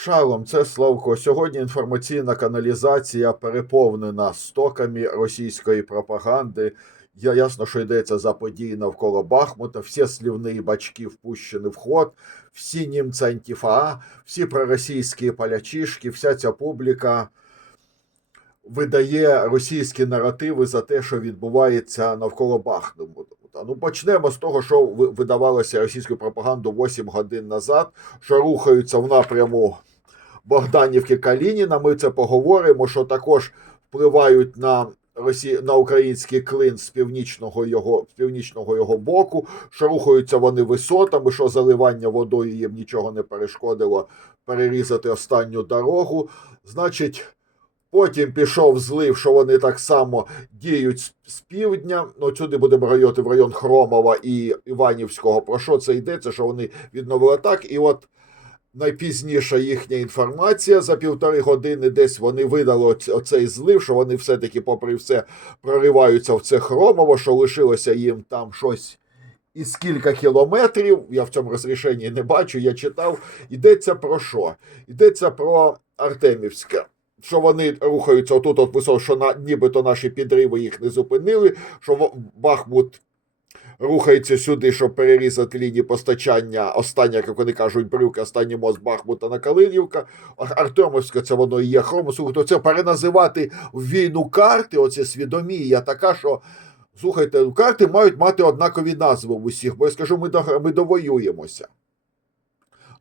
Шалом, це Славко. Сьогодні інформаційна каналізація переповнена стоками російської пропаганди. Я ясно, що йдеться за події навколо Бахмута. Всі слівні бачки впущені в ход, всі німці антифа, всі проросійські полячишки, вся ця публіка видає російські наративи за те, що відбувається навколо Бахмута. Ну, почнемо з того, що ви- видавалося російською пропагандою 8 годин назад, що рухаються в напряму Богданівки Калініна. Ми це поговоримо, що також впливають на Росі... на український клин з північного його з північного його боку, що рухаються вони висотами, що заливання водою їм нічого не перешкодило перерізати останню дорогу. Значить, потім пішов злив, що вони так само діють з, півдня. Ну, сюди будемо райоти в район Хромова і Іванівського. Про що це йдеться? Що вони відновили так, і от найпізніша їхня інформація за півтори години десь вони видали оцей злив, що вони все-таки, попри все, прориваються в це Хромово, що лишилося їм там щось із кілька кілометрів. Я в цьому розрішенні не бачу, я читав. Йдеться про що? Йдеться про Артемівське. Що вони рухаються отут, от високо, що на, нібито наші підриви їх не зупинили, що Бахмут рухається сюди, щоб перерізати лінії постачання. Остання, як вони кажуть, брюк, останній мост Бахмута на Калинівка. Артемовська це воно і є Хромо. Слухайте, це переназивати в війну карти, оце свідомія така, що. Слухайте, карти мають мати однакові назви в усіх, бо я скажу, ми, до- ми довоюємося.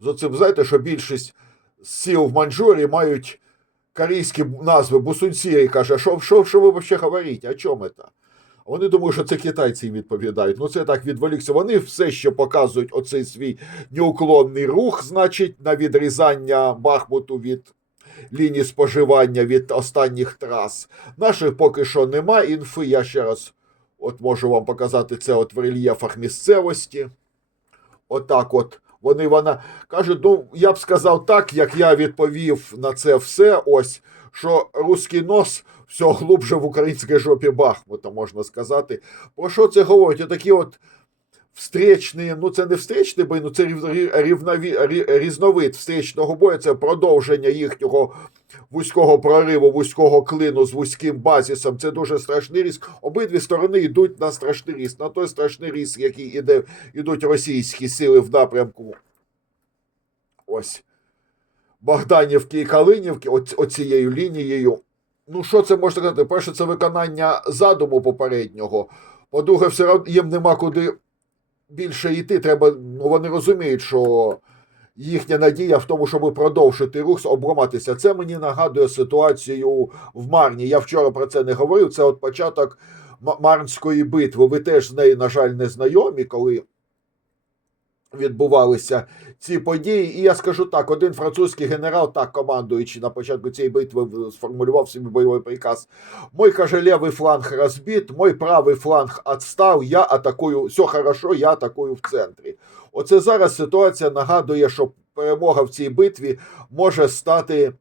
З оцим, знаєте, що більшість сіл в Маньчжурії мають корейські назви. Бусунсірі каже, що, що, що ви взагалі говорите, о чому це? Вони думають, що це китайці їм відповідають. Ну це так відволікся. Вони все ще показують оцей свій неуклонний рух, значить, на відрізання Бахмуту від лінії споживання від останніх трас. Наших поки що нема інфи. Я ще раз от можу вам показати це от в рельєфах місцевості. Отак от. Вони вона кажуть, ну я б сказав так, як я відповів на це все. Ось що руський нос все глубже в українській жопі Бахмута, можна сказати. Про що це говорить? Отакі от встречні, ну це не встречний бой, ну це рівнові, різновид встречного бою, це продовження їхнього вузького прориву, вузького клину з вузьким базісом. Це дуже страшний різк. Обидві сторони йдуть на страшний різк, на той страшний різк, який іде, ідуть російські сили в напрямку. Ось. Богданівки і Калинівки, оц- оцією лінією. Ну, що це можна сказати? Перше, це виконання задуму попереднього. По-друге, все одно їм нема куди більше йти. Треба, ну, вони розуміють, що їхня надія в тому, щоб продовжити рух, обламатися. Це мені нагадує ситуацію в Марні. Я вчора про це не говорив. Це от початок Марнської битви. Ви теж з нею, на жаль, не знайомі, коли відбувалися ці події. І я скажу так: один французький генерал, так командуючи на початку цієї битви, сформулював собі бойовий приказ. Мой каже, левий фланг розбит, мой правий фланг відстав, я атакую, все хорошо, я атакую в центрі. Оце зараз ситуація нагадує, що перемога в цій битві може стати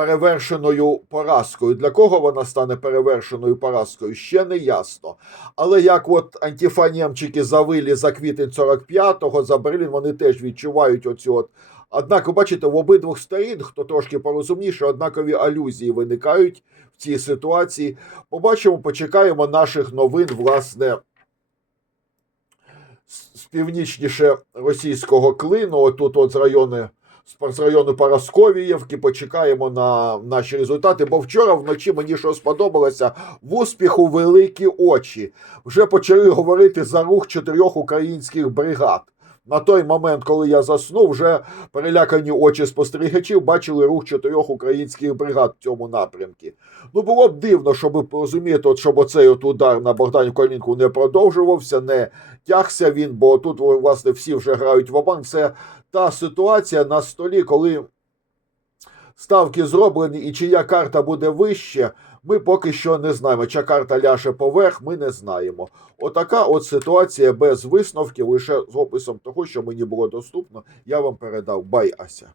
перевершеною поразкою. Для кого вона стане перевершеною поразкою, ще не ясно. Але як от антифанємчики завилі за квітень 45-го, за Берлін, вони теж відчувають оцю от. Однак, бачите, в обидвох сторін, хто трошки порозумніше, однакові алюзії виникають в цій ситуації. Побачимо, почекаємо наших новин, власне, з північніше російського клину, отут от з району, з району Парасковіївки, почекаємо на наші результати. Бо вчора вночі мені що сподобалося, в успіху великі очі. Вже почали говорити за рух чотирьох українських бригад. На той момент, коли я заснув, вже перелякані очі спостерігачів бачили рух чотирьох українських бригад в цьому напрямку. Ну було б дивно, щоб розуміти, от, щоб оцей от удар на Богданів Калінку не продовжувався, не тягся він, бо тут власне всі вже грають в обан. Це та ситуація на столі, коли ставки зроблені, і чия карта буде вище, ми поки що не знаємо. Чия карта ляже поверх, ми не знаємо. Отака от ситуація без висновків, лише з описом того, що мені було доступно, я вам передав. Бай, Ася.